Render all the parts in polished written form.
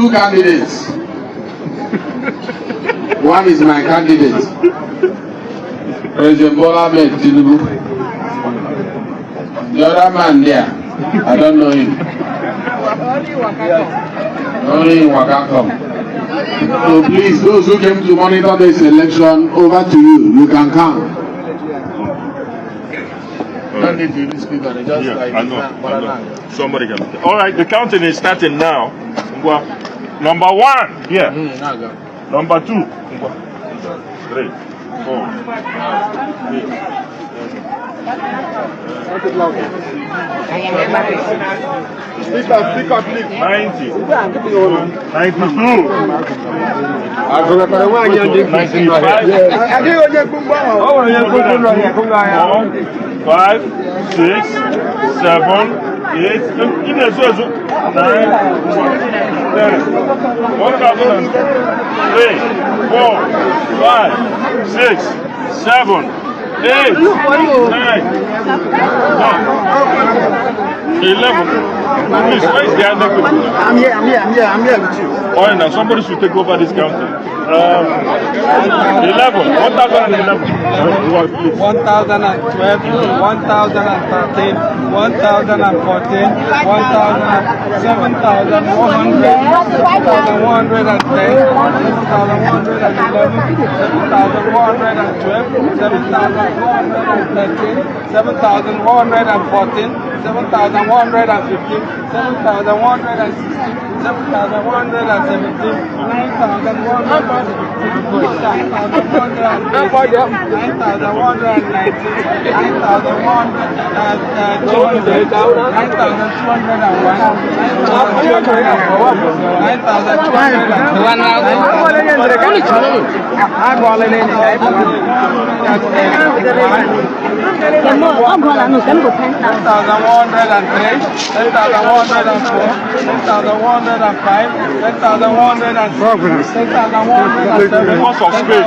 two candidates. One is my candidate, President Bola Ahmed Tinubu. The other man there, I don't know him. Only in Wakakam. So please, those who came to monitor this election, over to you. You can count. Don't need to speak on it. Just like I know. Somebody can. All right, the counting is starting now. Number 1 here. Number 2. 3, 4, 90, 92, 5, 6, 7, 8, 9, 10, 3, 4, 5, 6, 7, 8, 9, 11. Please, where is the other people? I'm here with you. Oh, now somebody should take over this county. 11, 1011. 1012, 1013, 1014, 7,100, 7,110, 7,111, 7,112, 7,113, 7,114, 7,115, 7,116, Because of space.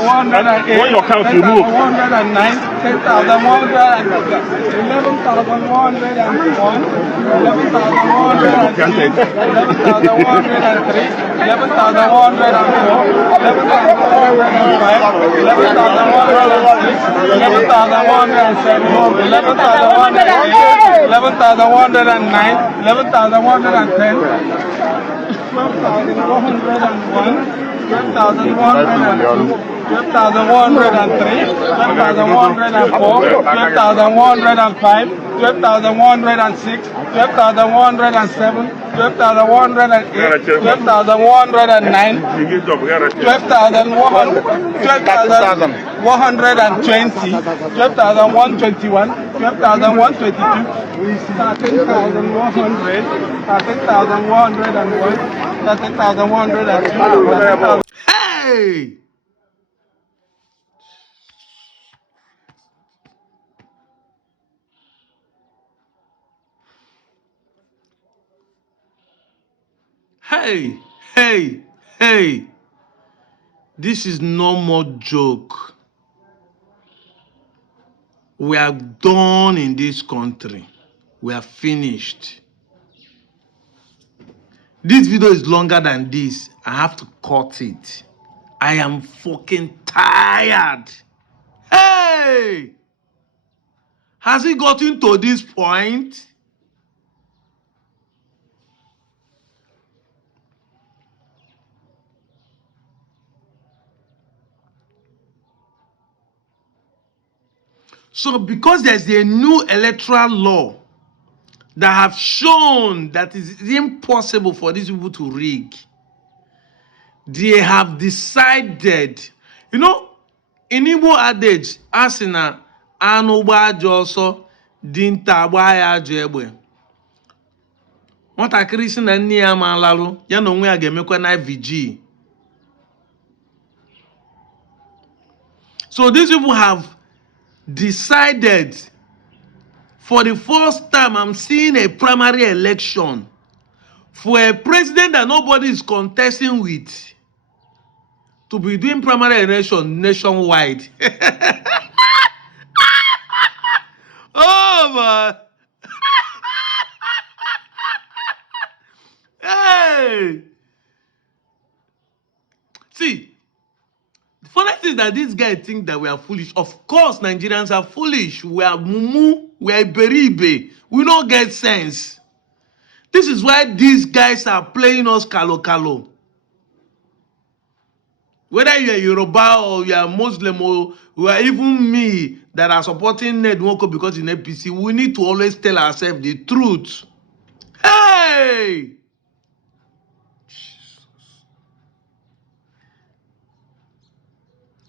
When your count, you move. 10,109, 10,111, 11,101, 11,103, 11,103, 11,104, 11,105, 11,106, 11,107, 11,108, 11,109, 11,110, 12,101, 12,102, 12,103, 12,104, 12,105, 12,106, 12,107, 12,108, 12,109, 12,120, 12,121, 12,122, 13,100, 13,101, 13,102. Hey! Hey, hey, hey. This is no more joke. We are done in this country. We are finished. This video is longer than this. I have to cut it. I am fucking tired. Hey! Has it gotten to this point? So because there's a new electoral law that have shown that it is impossible for these people to rig, they have decided, you know, in Igbo adage, asina anụgba joso dinta agba ya ajọ egbe. Nwatakịrị si na nne ya ma larụ, ya na onwe ya ga-emekwa na IVG. So these people have decided, for the first time I'm seeing a primary election for a president that nobody is contesting with, to be doing primary election nationwide. Oh my. Hey! See, the funny thing is that these guys think that we are foolish. Of course, Nigerians are foolish. We are mumu. We are iberibe. We don't get sense. This is why these guys are playing us kalo. Whether you are Yoruba or you are Muslim or you are even me that are supporting Ned Nwoko because in APC, we need to always tell ourselves the truth. Hey!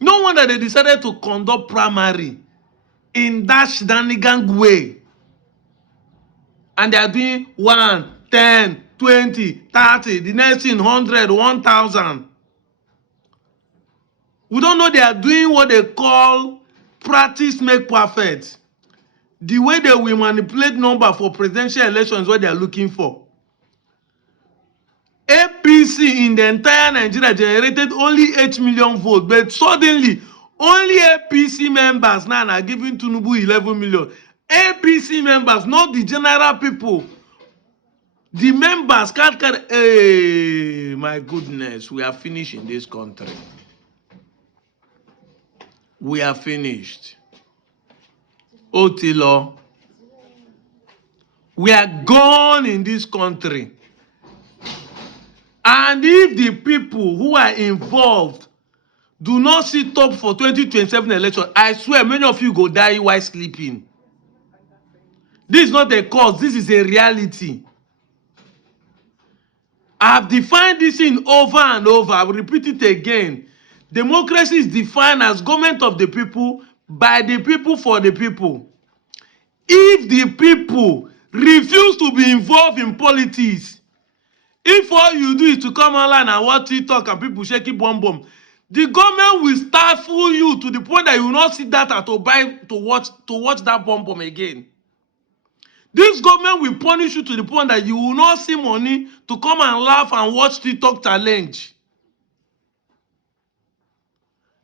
No wonder they decided to conduct primary in that shenanigan way. And they are doing 1, 10, 20, 30, the next thing 100, 1,000. We don't know they are doing what they call practice make perfect. The way they will manipulate number for presidential elections, what they are looking for. APC in the entire Nigeria generated only 8 million votes, but suddenly only APC members now are giving Tinubu 11 million. APC members, not the general people. The members can't carry. Hey, my goodness, we are finished in this country. We are finished. Otilo. We are gone in this country. And if the people who are involved do not sit up for 2027 election, I swear many of you go die while sleeping. This is not a cause, this is a reality. I have defined this thing over and over. I will repeat it again. Democracy is defined as government of the people, by the people, for the people. If the people refuse to be involved in politics, if all you do is to come online and watch TikTok and people shaking bomb, the government will stifle you to the point that you will not see data to buy to watch that bomb again. This government will punish you to the point that you will not see money to come and laugh and watch TikTok challenge.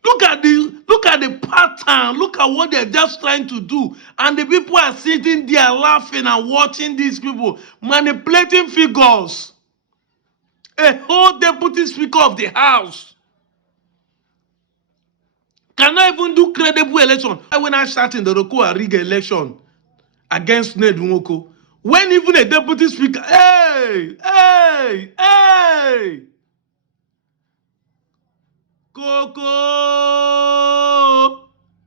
Look at the pattern. Look at what they're just trying to do. And the people are sitting there laughing and watching these people manipulating figures. A whole deputy speaker of the house cannot even do credible election. When I start in the Roko rig election against Ned Nwoko, when even a deputy speaker, hey, Koko,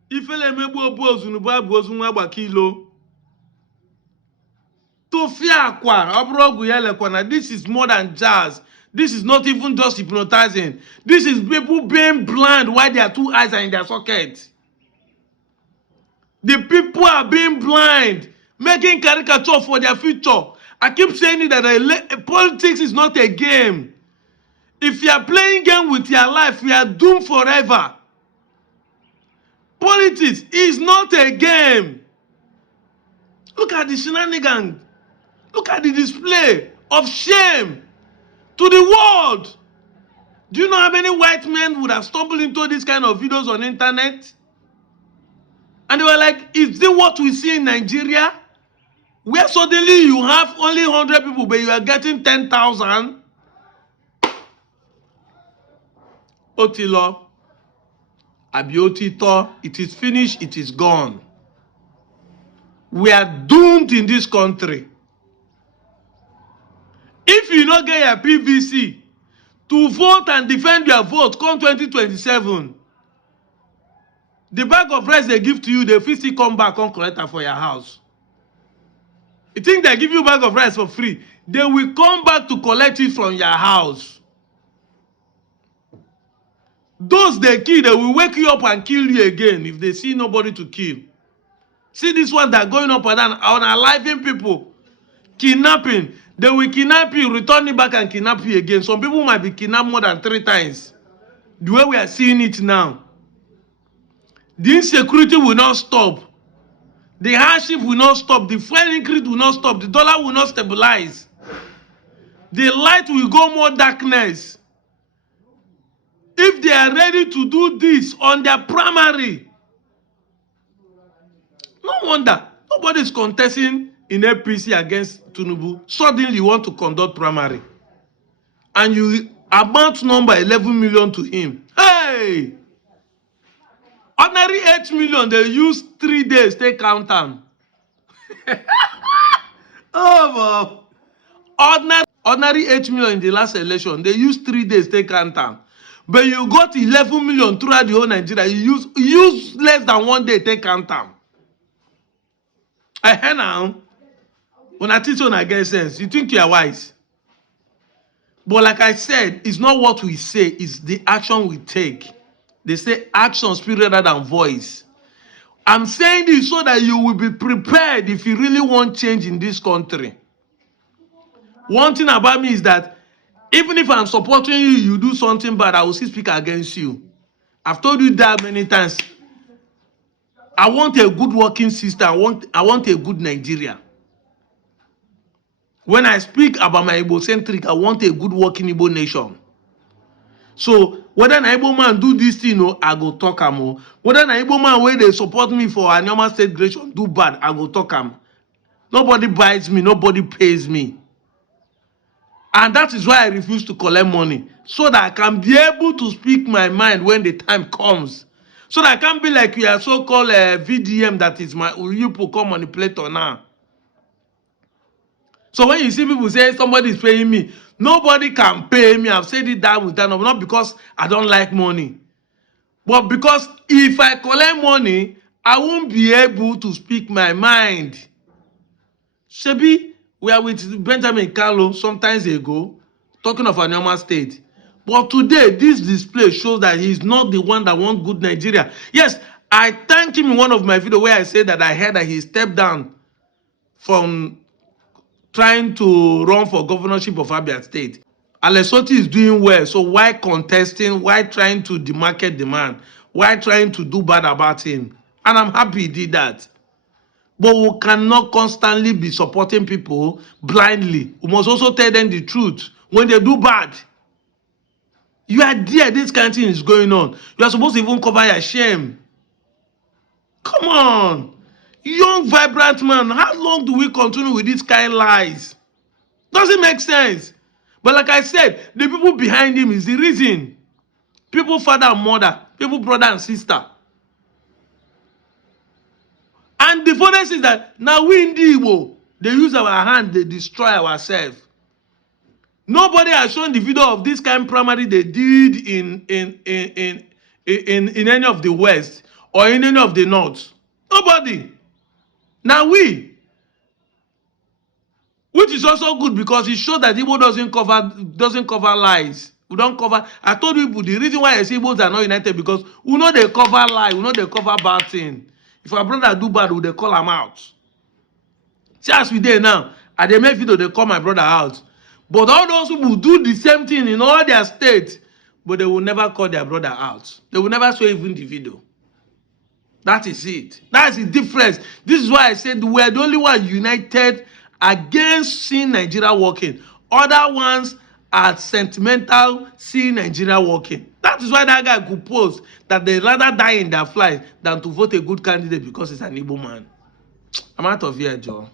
ifele mebu obu ozunubu abu ozunwa bakilo. Tofia akwa, abrogu yele kwana. This is more than jazz. This is not even just hypnotizing. This is people being blind while their two eyes are in their socket. The people are being blind, making caricature for their future. I keep saying that politics is not a game. If you are playing game with your life, you are doomed forever. Politics is not a game. Look at the shenanigans. Look at the display of shame to the world. Do you know how many white men would have stumbled into these kind of videos on the internet? And they were like, is this what we see in Nigeria? Where suddenly you have only 100 people, but you are getting 10,000? Otilo, Abiotito, it is finished, it is gone. We are doomed in this country. If you don't get your PVC to vote and defend your vote come 2027, the bag of rice they give to you, they still come back and collect it for your house. You think they give you a bag of rice for free? They will come back to collect it from your house. Those they kill, they will wake you up and kill you again if they see nobody to kill. See this one that going up and down, unaliving people, kidnapping. They will kidnap you, return it back and kidnap you again. Some people might be kidnapped more than 3 times. The way we are seeing it now. The insecurity will not stop. The hardship will not stop. The fuel increase will not stop. The dollar will not stabilize. The light will go more darkness. If they are ready to do this on their primary, no wonder nobody is contesting in APC against Tinubu. Suddenly you want to conduct primary. And you Amount number 11 million to him. Hey! Ordinary 8 million, they use 3 days, they count them. Oh, ordinary 8 million in the last election, they use 3 days, they count them. But you got 11 million throughout the whole Nigeria, you use less than 1 day, they count them. Now, when I teach you, I get sense. You think you are wise. But like I said, it's not what we say, it's the action we take. They say action speaks rather than voice. I'm saying this so that you will be prepared if you really want change in this country. One thing about me is that even if I'm supporting you, you do something bad, I will still speak against you. I've told you that many times. I want a good working system. I want a good Nigeria. When I speak about my Igbo-centric, I want a good working Igbo nation. So whether an Igbo man do this thing, I go talk am. Whether an Igbo man where they support me for a normal state creation do bad, I go talk am. Nobody buys me, nobody pays me. And that is why I refuse to collect money. So that I can be able to speak my mind when the time comes. So that I can't be like you are so-called VDM that is my Uriupo come manipulator now. So when you see people say somebody is paying me, nobody can pay me. I've said it down with that, not because I don't like money. But because if I collect money, I won't be able to speak my mind. Shebi, we are with Benjamin Carlo sometimes ago, talking of a normal state. But today, this display shows that he's not the one that wants good Nigeria. Yes, I thank him in one of my videos where I said that I heard that he stepped down from trying to run for governorship of Abia State. Alesoti is doing well, so why contesting? Why trying to demarket the man? Why trying to do bad about him? And I'm happy he did that. But we cannot constantly be supporting people blindly. We must also tell them the truth when they do bad. You are there, this kind of thing is going on. You are supposed to even cover your shame. Come on. Young, vibrant man, how long do we continue with this kind of lies? Doesn't make sense. But like I said, the people behind him is the reason. People father and mother, people brother and sister. And the funniest is that now we in the Igbo, they use our hand, they destroy ourselves. Nobody has shown the video of this kind of primary they did in any of the West or in any of the North. Nobody. Now we, which is also good because it shows that Igbo doesn't cover lies. We don't cover. I told you the reason why I say Igbos are not united because we know they cover lie, we know they cover bad thing. If our brother do bad, they call him out. See as we did now, and they make video, they call my brother out. But all those people do the same thing in all their states, but they will never call their brother out. They will never show even the video. That is it. That's the difference. This is why I said we're the only one united against seeing Nigeria working. Other ones are sentimental seeing Nigeria working. That is why that guy could post that they rather die in their flight than to vote a good candidate because he's an Igbo man. I'm out of here, Joe.